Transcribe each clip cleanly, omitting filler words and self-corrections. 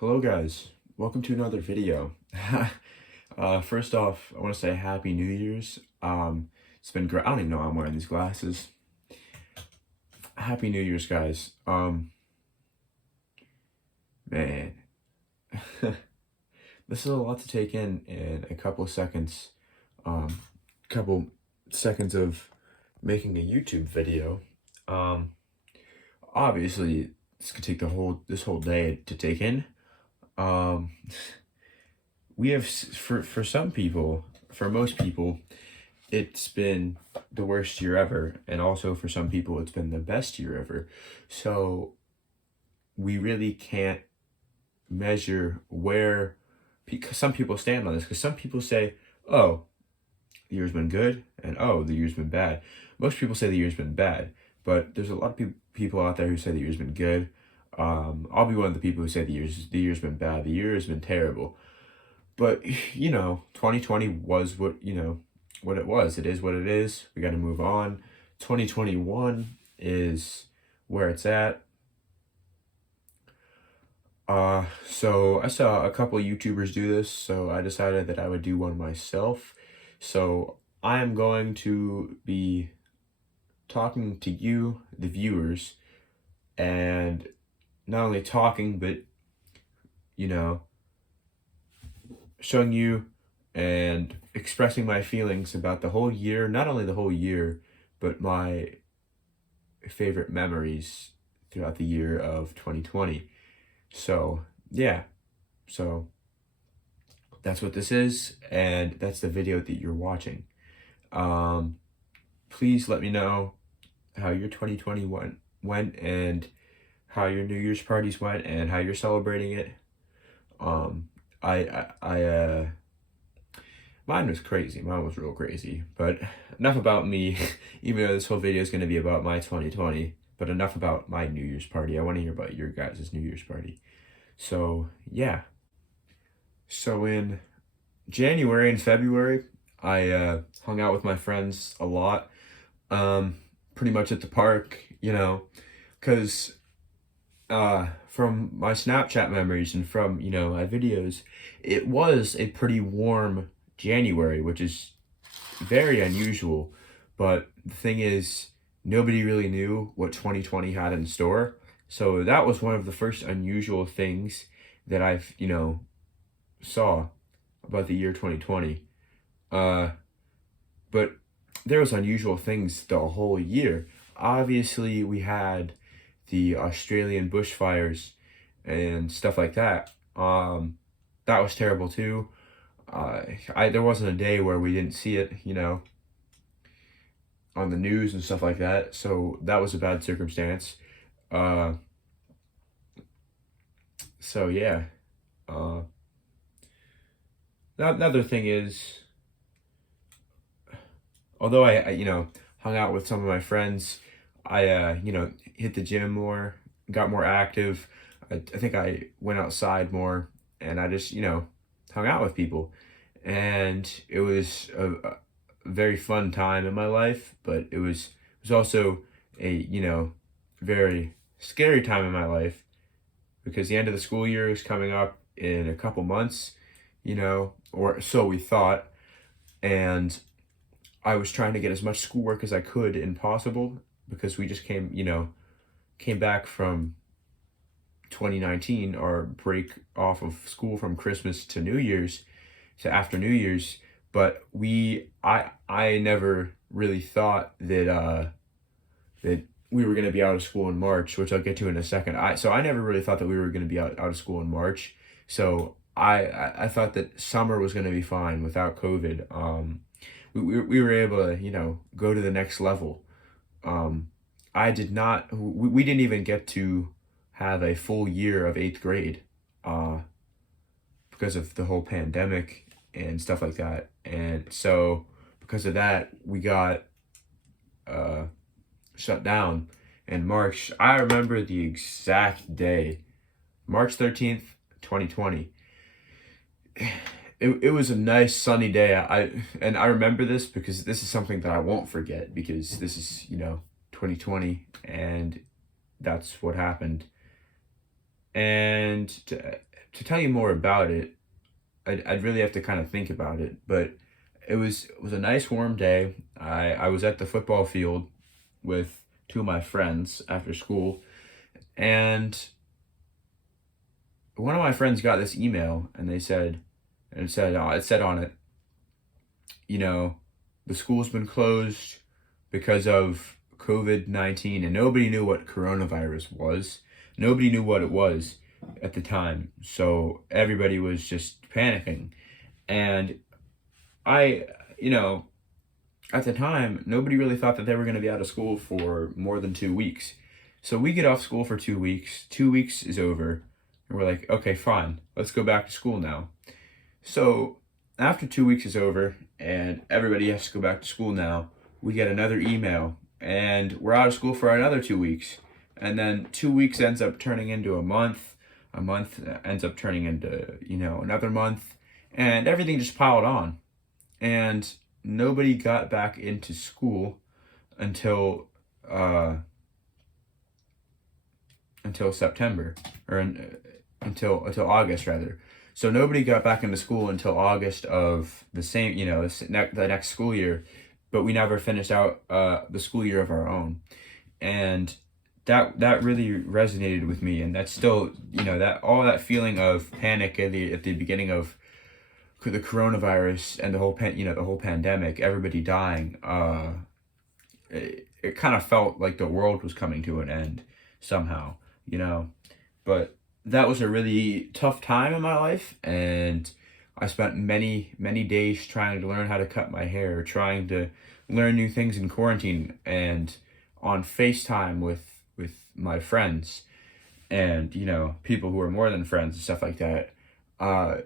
Hello guys, welcome to another video. First off, I want to say Happy New Year's. It's been great. I don't even know why I'm wearing these glasses. Happy New Year's, guys. Man, this is a lot to take in a couple of seconds. Couple seconds of making a YouTube video. Obviously, this could take this whole day to take in. Um, we have for some people, for most people, it's been the worst year ever, and also for some people, it's been the best year ever. So we really can't measure where because some people stand on this. Because some people say, "Oh, the year's been good," and "Oh, the year's been bad." Most people say the year's been bad, but there's a lot of people out there who say the year's been good. I'll be one of the people who say the year's been bad. The year has been terrible. But 2020 was what it was. It is what it is. We got to move on. 2021 is where it's at. So I saw a couple YouTubers do this, so I decided that I would do one myself. So I am going to be talking to you, the viewers, and not only talking, but showing you and expressing my feelings about the whole year, not only the whole year, but my favorite memories throughout the year of 2020. So, yeah. So, that's what this is, and that's the video that you're watching. Please let me know how your 2020 went and how your New Year's parties went and how you're celebrating it. Mine was crazy. Mine was real crazy. But enough about me, even though this whole video is going to be about my 2020. But enough about my New Year's party. I want to hear about your guys' New Year's party. So, yeah. So in January and February, I hung out with my friends a lot. Pretty much at the park, because from my Snapchat memories and from, my videos, it was a pretty warm January, which is very unusual. But the thing is, nobody really knew what 2020 had in store. So that was one of the first unusual things that I've, saw about the year 2020. But there was unusual things the whole year. Obviously, we had the Australian bushfires and stuff like that. That was terrible too. There wasn't a day where we didn't see it, on the news and stuff like that. So that was a bad circumstance. So yeah. Another thing is, although I hung out with some of my friends, I hit the gym more, got more active. I think I went outside more, and I just hung out with people, and it was a very fun time in my life. But it was also a very scary time in my life because the end of the school year is coming up in a couple months, or so we thought, and I was trying to get as much schoolwork as I could and possible because we just came back from 2019, our break off of school from Christmas to New Year's to after New Year's. But I never really thought that that we were going to be out of school in March, which I'll get to in a second. I never really thought that we were going to be out of school in March. So I thought that summer was going to be fine without COVID. We were able to go to the next level. I did not. We didn't even get to have a full year of 8th grade, because of the whole pandemic and stuff like that. And so because of that, we got shut down in March. I remember the exact day, March 13th, 2020. It was a nice sunny day. I remember this because this is something that I won't forget because this is 2020 and that's what happened. And to tell you more about it, I'd really have to kind of think about it. But it was a nice warm day. I was at the football field with two of my friends after school, and one of my friends got this email, and it said on it, you know, the school's been closed because of COVID-19, and nobody knew what coronavirus was. Nobody knew what it was at the time, so everybody was just panicking. And I, you know, at the time, nobody really thought that they were going to be out of school for more than 2 weeks. So we get off school for 2 weeks. 2 weeks is over, and we're like, okay, fine, let's go back to school now. So after 2 weeks is over and everybody has to go back to school now, we get another email and we're out of school for another 2 weeks. And then 2 weeks ends up turning into a month. A month ends up turning into, another month. And everything just piled on. And nobody got back into school until until September, or until August rather. So nobody got back into school until August of the same, the next school year, but we never finished out the school year of our own, and that really resonated with me, and that's still, that all that feeling of panic at the beginning of the coronavirus and the whole pandemic, everybody dying. It kind of felt like the world was coming to an end somehow, but that was a really tough time in my life, and I spent many, many days trying to learn how to cut my hair, trying to learn new things in quarantine and on FaceTime with my friends and, people who are more than friends and stuff like that. Uh,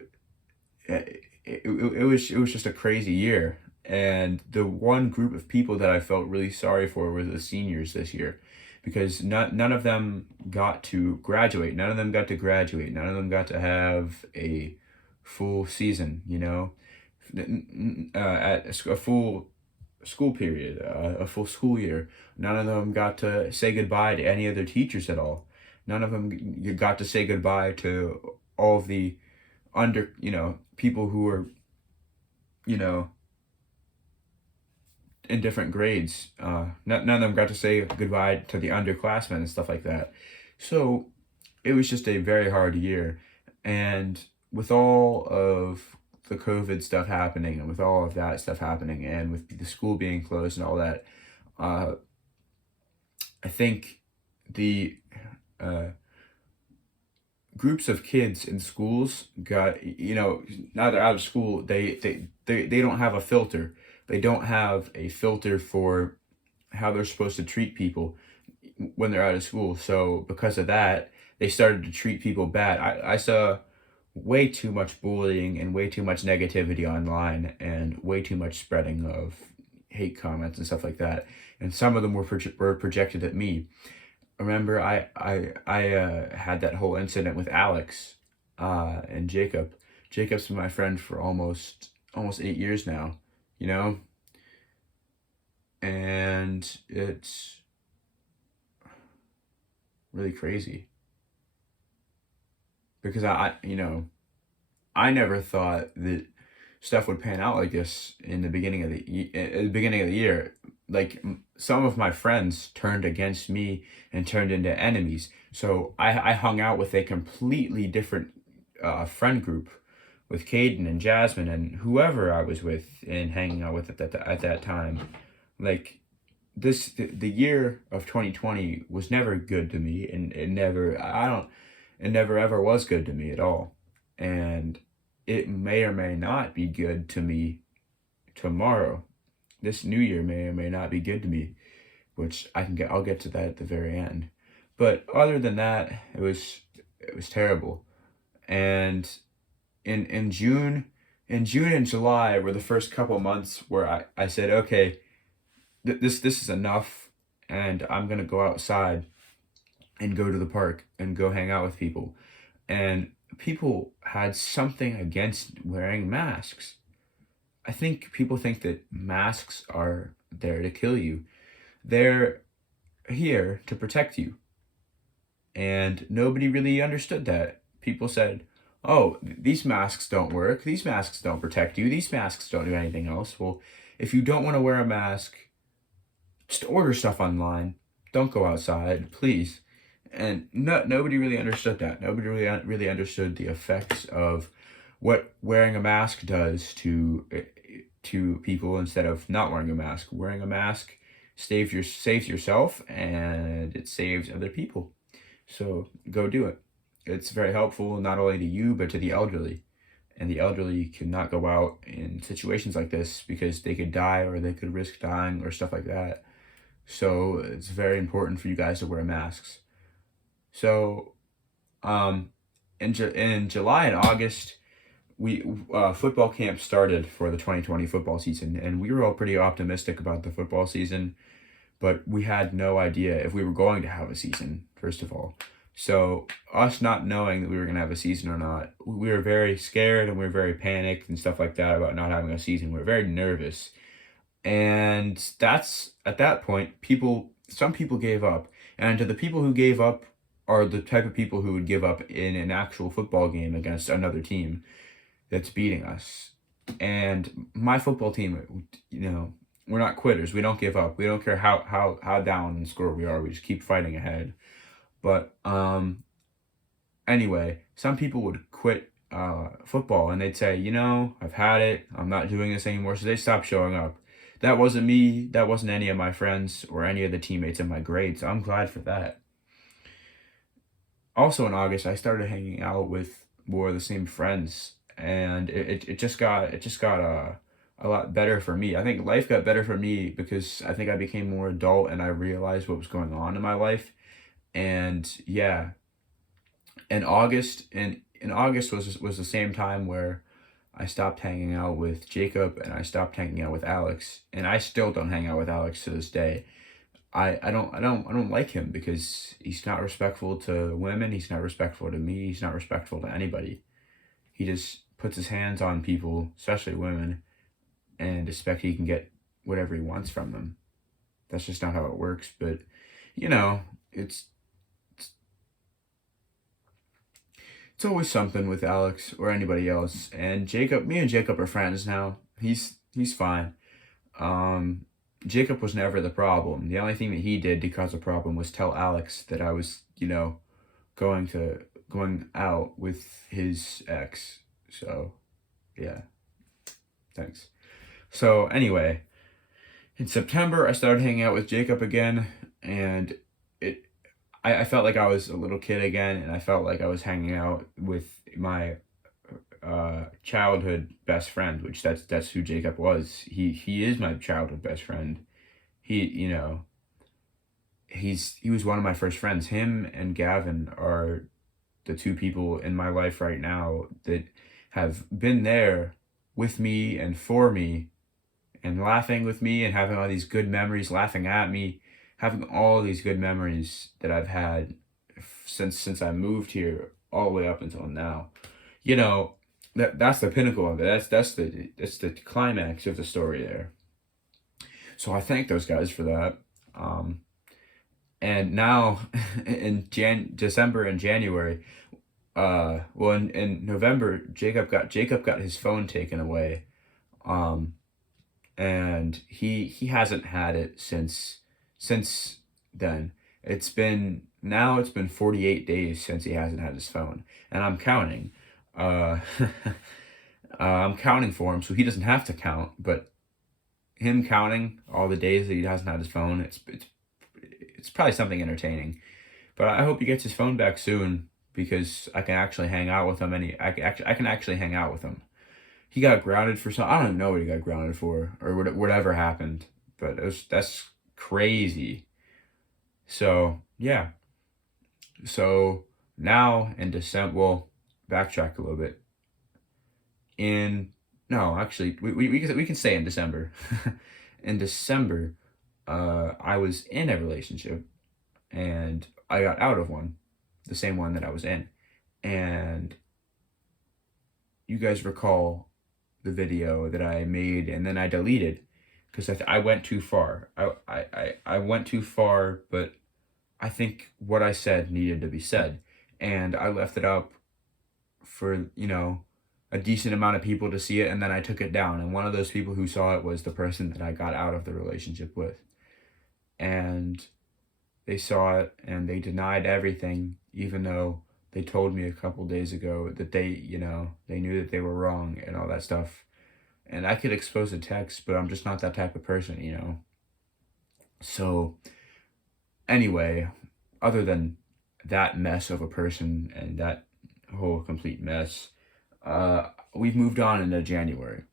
it was just a crazy year. And the one group of people that I felt really sorry for were the seniors this year, because none of them got to graduate. None of them got to graduate. None of them got to have a full season, at a full school period, a full school year. None of them got to say goodbye to any of their teachers at all. None of them got to say goodbye to all of the people who were, you know, in different grades. None of them got to say goodbye to the underclassmen and stuff like that. So it was just a very hard year. And with all of the COVID stuff happening, and with all of that stuff happening, and with the school being closed and all that, I think the groups of kids in schools got, now they're out of school, they don't have a filter. They don't have a filter for how they're supposed to treat people when they're out of school. So because of that, they started to treat people bad. I saw way too much bullying and way too much negativity online, and way too much spreading of hate comments and stuff like that. And some of them were projected at me. Remember, I had that whole incident with Alex and Jacob. Jacob's been my friend for almost 8 years now, and it's really crazy because I never thought that stuff would pan out like this in the beginning of the year. Like, some of my friends turned against me and turned into enemies. So I hung out with a completely different friend group, with Caden and Jasmine and whoever I was with and hanging out with at that time. Like, the year of 2020 was never good to me, and it never ever was good to me at all. And it may or may not be good to me tomorrow. This new year may or may not be good to me, which I'll get to that at the very end. But other than that, it was terrible. And in June and July were the first couple months where I said, okay, this is enough, and I'm gonna go outside and go to the park and go hang out with people. And people had something against wearing masks. I think people think that masks are there to kill you. They're here to protect you. And nobody really understood that. People said, oh, these masks don't work. These masks don't protect you. These masks don't do anything else. Well, if you don't want to wear a mask, just order stuff online. Don't go outside, please. And nobody really understood that. Nobody really understood the effects of what wearing a mask does to people instead of not wearing a mask. Wearing a mask saves yourself and it saves other people. So go do it. It's very helpful not only to you but to the elderly. And the elderly cannot go out in situations like this because they could die or they could risk dying or stuff like that. So it's very important for you guys to wear masks. So um, in July and August, we football camp started for the 2020 football season, and we were all pretty optimistic about the football season, but we had no idea if we were going to have a season, first of all. So us not knowing that we were going to have a season or not, we were very scared and we were very panicked and stuff like that about not having a season. We were very nervous. And that's at that point, some people gave up. And to the people who gave up are the type of people who would give up in an actual football game against another team that's beating us. And my football team, we're not quitters. We don't give up. We don't care how down in score we are. We just keep fighting ahead. But anyway, some people would quit football and they'd say, I've had it. I'm not doing this anymore. So they stopped showing up. That wasn't me. That wasn't any of my friends or any of the teammates in my grade. So I'm glad for that. Also in August, I started hanging out with more of the same friends, and it just got a lot better for me. I think life got better for me because I think I became more adult and I realized what was going on in my life. And yeah, in August was the same time where I stopped hanging out with Jacob and I stopped hanging out with Alex, and I still don't hang out with Alex to this day. I don't like him because he's not respectful to women, he's not respectful to me, he's not respectful to anybody. He just puts his hands on people, especially women, and expect he can get whatever he wants from them. That's just not how it works, but you know, it's it's always something with Alex or anybody else. And me and Jacob are friends now. He's fine. Um, Jacob was never the problem. The only thing that he did to cause a problem was tell Alex that I was, going out with his ex. So, yeah, thanks. So, anyway, in September I started hanging out with Jacob again, and it I felt like I was a little kid again, and I felt like I was hanging out with my childhood best friend, which that's who Jacob was. He is my childhood best friend. He you know he was one of my first friends. Him and Gavin are the two people in my life right now that have been there with me and for me and laughing with me and having all these good memories, laughing at me, having all these good memories that I've had since I moved here all the way up until now. You know, that's the pinnacle of it. That's the climax of the story there. So I thank those guys for that. Um, and now in December and January, well in November, Jacob got his phone taken away. Um, and he hasn't had it since then. It's been 48 days since he hasn't had his phone, and I'm counting. Uh, I'm counting for him, so he doesn't have to count. But him counting all the days that he hasn't had his phone, it's probably something entertaining. But I hope he gets his phone back soon because I can actually hang out with him. I can actually hang out with him. He got grounded for some. I don't know what he got grounded for or whatever happened, but that's crazy. So yeah. So now in December, well, backtrack a little bit. In No, actually, we can say in December. In December, I was in a relationship and I got out of one, the same one that I was in, and you guys recall the video that I made and then I deleted because I went too far. I went too far, but I think what I said needed to be said, and I left it up for, a decent amount of people to see it, and then I took it down. And one of those people who saw it was the person that I got out of the relationship with. And they saw it and they denied everything, even though they told me a couple days ago that they knew that they were wrong and all that stuff. And I could expose a text, but I'm just not that type of person. So anyway, other than that mess of a person and that whole complete mess, we've moved on into January.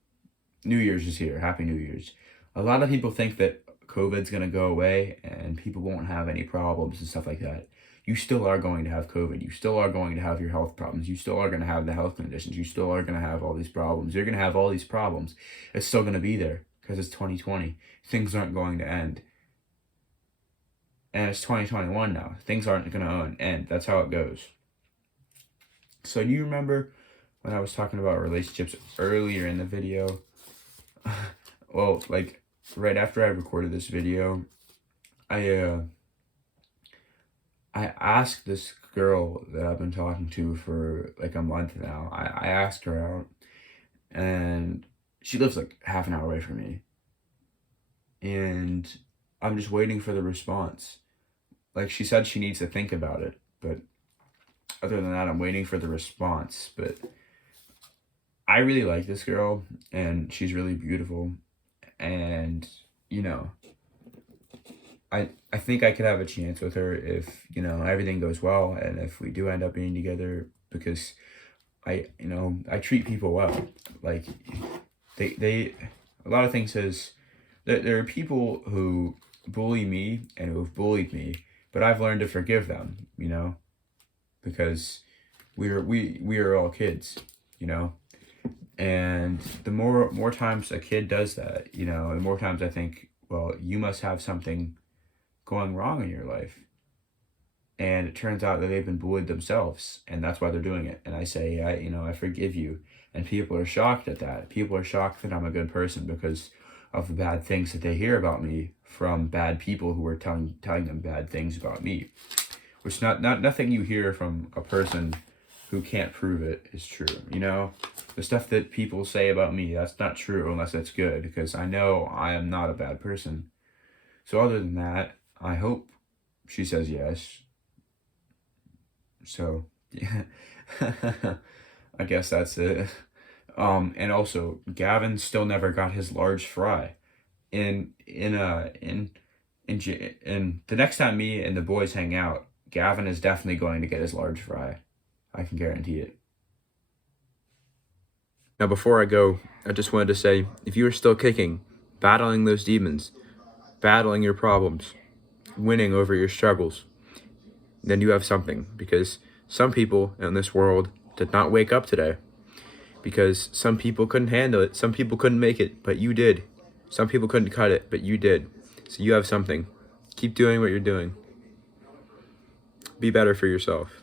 New Year's is here. Happy New Year's. A lot of people think that COVID's going to go away and people won't have any problems and stuff like that. You still are going to have COVID. You still are going to have your health problems. You still are going to have the health conditions. You still are going to have all these problems. You're going to have all these problems. It's still going to be there because it's 2020. Things aren't going to end. And it's 2021 now. Things aren't going to end. That's how it goes. So do you remember when I was talking about relationships earlier in the video? Well, like right after I recorded this video, I asked this girl that I've been talking to for like a month now. I asked her out, and she lives like half an hour away from me. And I'm just waiting for the response. Like she said she needs to think about it, but other than that, I'm waiting for the response. But I really like this girl, and she's really beautiful. And, I think I could have a chance with her if, everything goes well and if we do end up being together, because I treat people well. Like they a lot of things says that there are people who bully me and who have bullied me, but I've learned to forgive them, because we are all kids, and the more times a kid does that, the more times I think, well, you must have something going wrong in your life. And it turns out that they've been bullied themselves, and that's why they're doing it. And I say, I forgive you. And people are shocked at that. People are shocked that I'm a good person because of the bad things that they hear about me from bad people who are telling them bad things about me. Which nothing you hear from a person who can't prove it is true. The stuff that people say about me, that's not true unless it's good, because I know I am not a bad person. So other than that, I hope she says yes. So, yeah. I guess that's it. And also, Gavin still never got his large fry. And the next time me and the boys hang out, Gavin is definitely going to get his large fry. I can guarantee it. Now, before I go, I just wanted to say, if you are still kicking, battling those demons, battling your problems, winning over your struggles, then you have something, because some people in this world did not wake up today, because some people couldn't handle it, some people couldn't make it, but you did. Some people couldn't cut it, but you did. So you have something. Keep doing what you're doing. Be better for yourself.